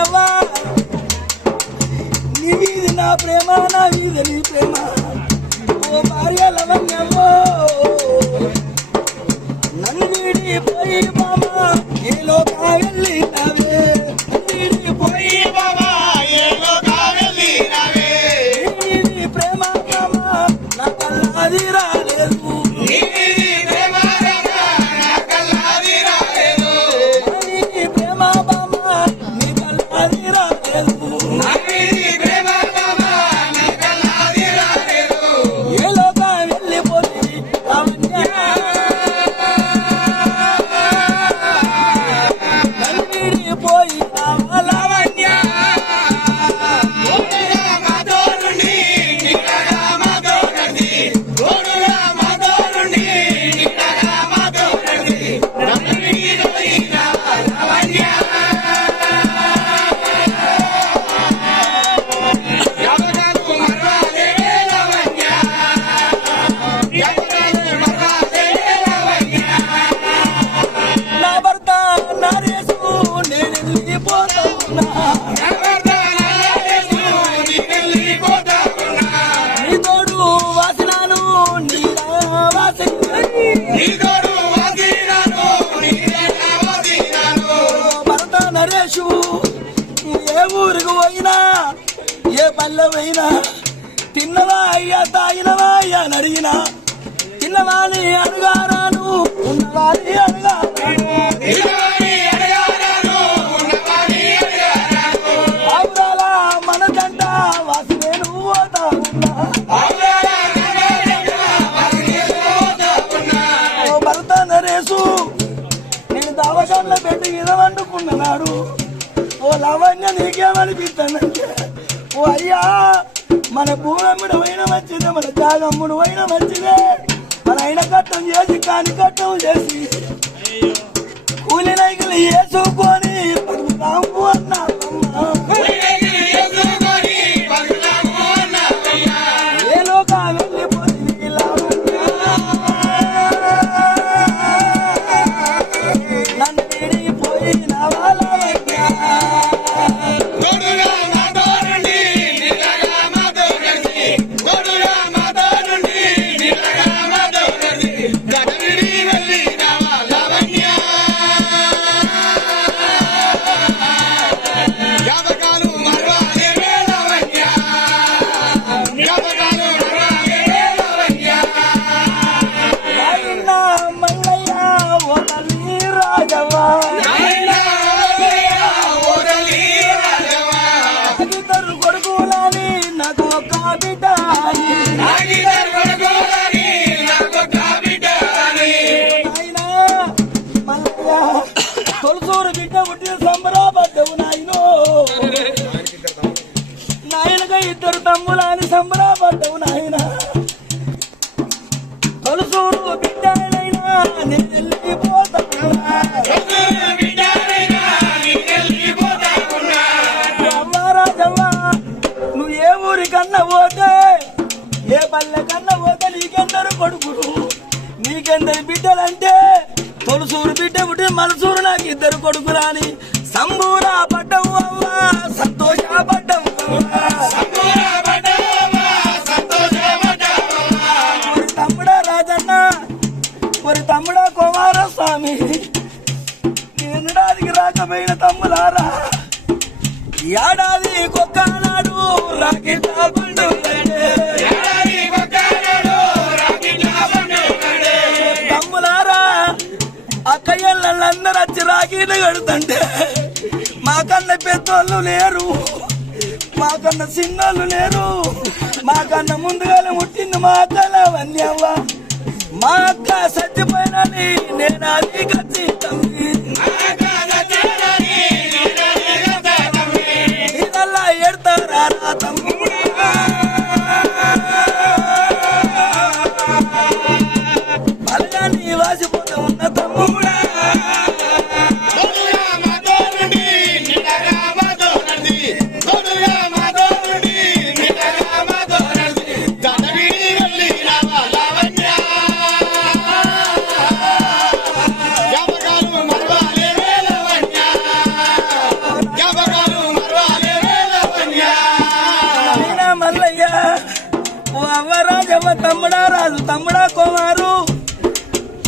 ప్రేమేవా నీ వీధి నా ప్రేమ నా వీధి నీ ప్రేమ. ఓ భార్య లవణ్యమో. నన్ను వీడిపోయి మామా ఏ లోకా వెళ్ళితావే వీడిపోయి మామా ఏ లోకా ప్రేమ మామా నా కల్లాదిరా ఏ ఊరికి పోయినా ఏ పల్లె పోయినా తిన్నవా అయ్యా తాగినవా అయ్యా అడుగారాను అడుగారాను నేను పెట్టి మీద ఓ లవణ్య నీకేమనిపిస్తానంటే ఓ అయ్యా మన భూరమ్ముడు అయిన మంచిదే మన జాగమ్ముడు అయిన మంచిదే. మన అయిన కట్టం చేసి కాని కట్టం చేసి. నీకెందరు బిడ్డలంటే తొలసూరు బిడ్డ పుట్టి మనసూరు నాకు ఇద్దరు కొడుకులు అని సంబూరా పడ్డవు పెద్దోళ్ళు లేరు మాకన్నా చిన్నోళ్ళు లేరు. మాకన్నా ముందుగానే ముట్టింది మా అక్కల వన్యవ్వ. మా అక్క సత్యపోయినని నేను అది కచ్చి తమ్ముడా రాజు తమ్ముడా కుమారు.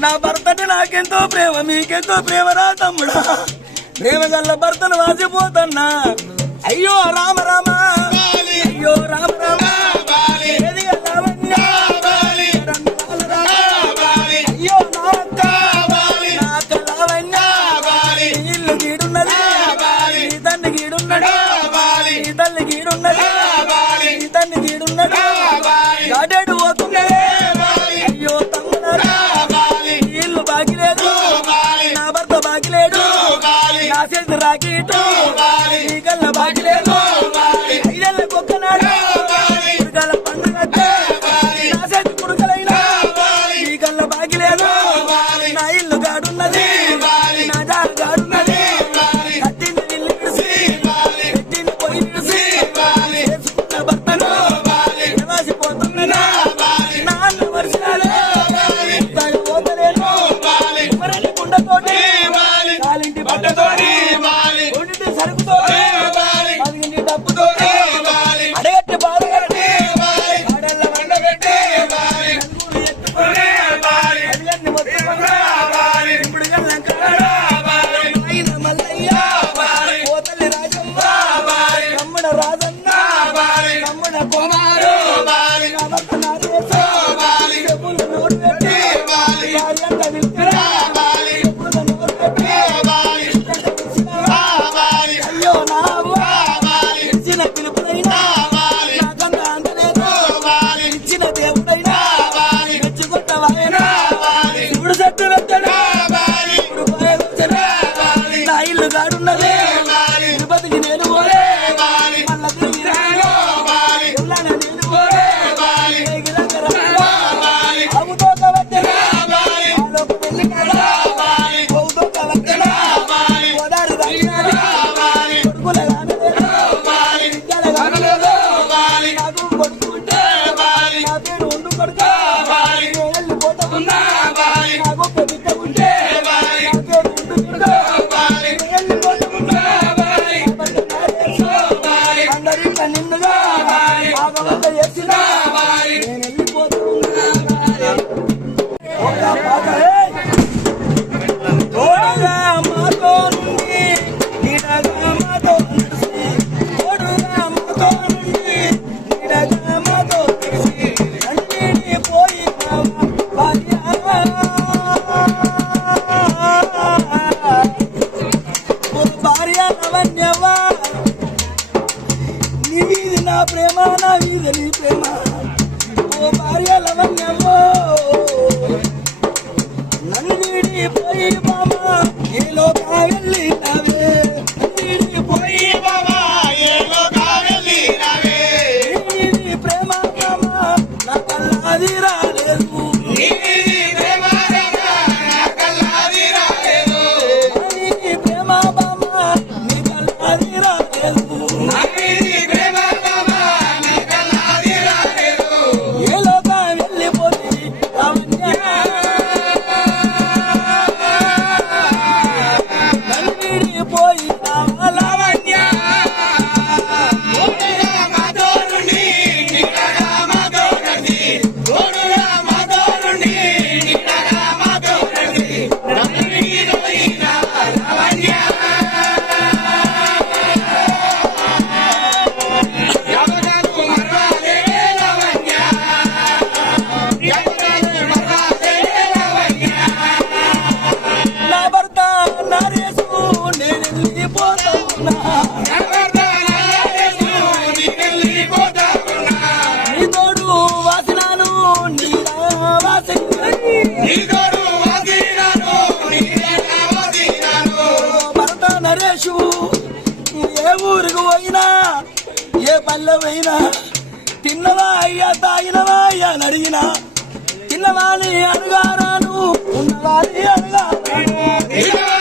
నా భర్తటి నాకెంతో ప్రేమ మీకెంతో ప్రేమరా తమ్ముడా. ప్రేమ గల్ల భర్తను వాసిపోతున్నా. అయ్యో రామ రామ. అయ్యో రామ రామ. Tumbari, Tumbari. నిన్నుగా ఎత్తుగా পাই মামা এলো ఎడవైనా తిన్నవా అయ్యా తాగినవా అయ్యా అడిగిన తిన్నవాని అడుగారాను ఉన్నవాని అడుగారాను